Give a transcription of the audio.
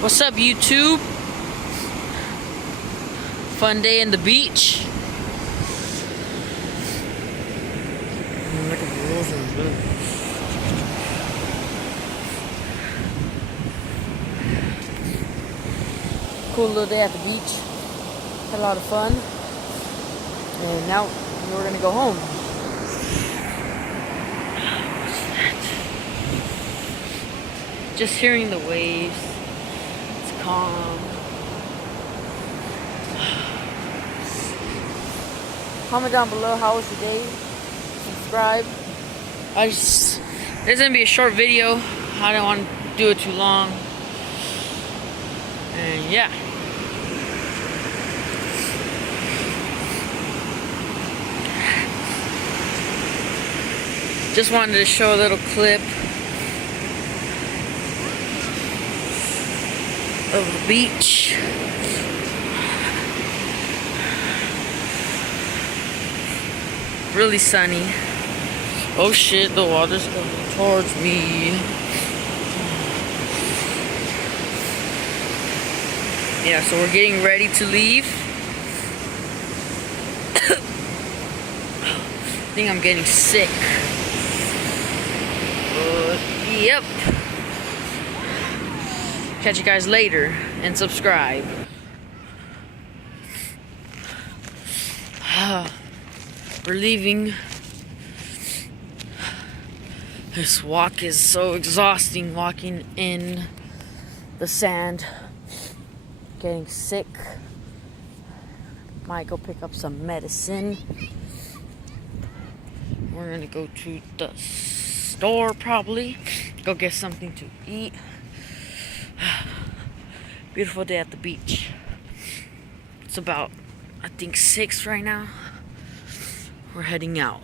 What's up, YouTube? Fun day in the beach. Cool little day at the beach. Had a lot of fun. And now we're gonna go home. Just hearing the waves. It's calm. Comment down below how was your day. Subscribe. It's gonna be a short video. I don't want to do it too long. And yeah. Just wanted to show a little clip of the beach. Really sunny. Oh shit, the water's coming towards me. Yeah, so we're getting ready to leave. I think I'm getting sick. Yep. Catch you guys later and subscribe. We're leaving. This walk is so exhausting, walking in the sand. Getting sick. Might go pick up some medicine. We're gonna go to the store probably. Go get something to eat. Beautiful day at the beach. It's about, I think, 6 right now. We're heading out.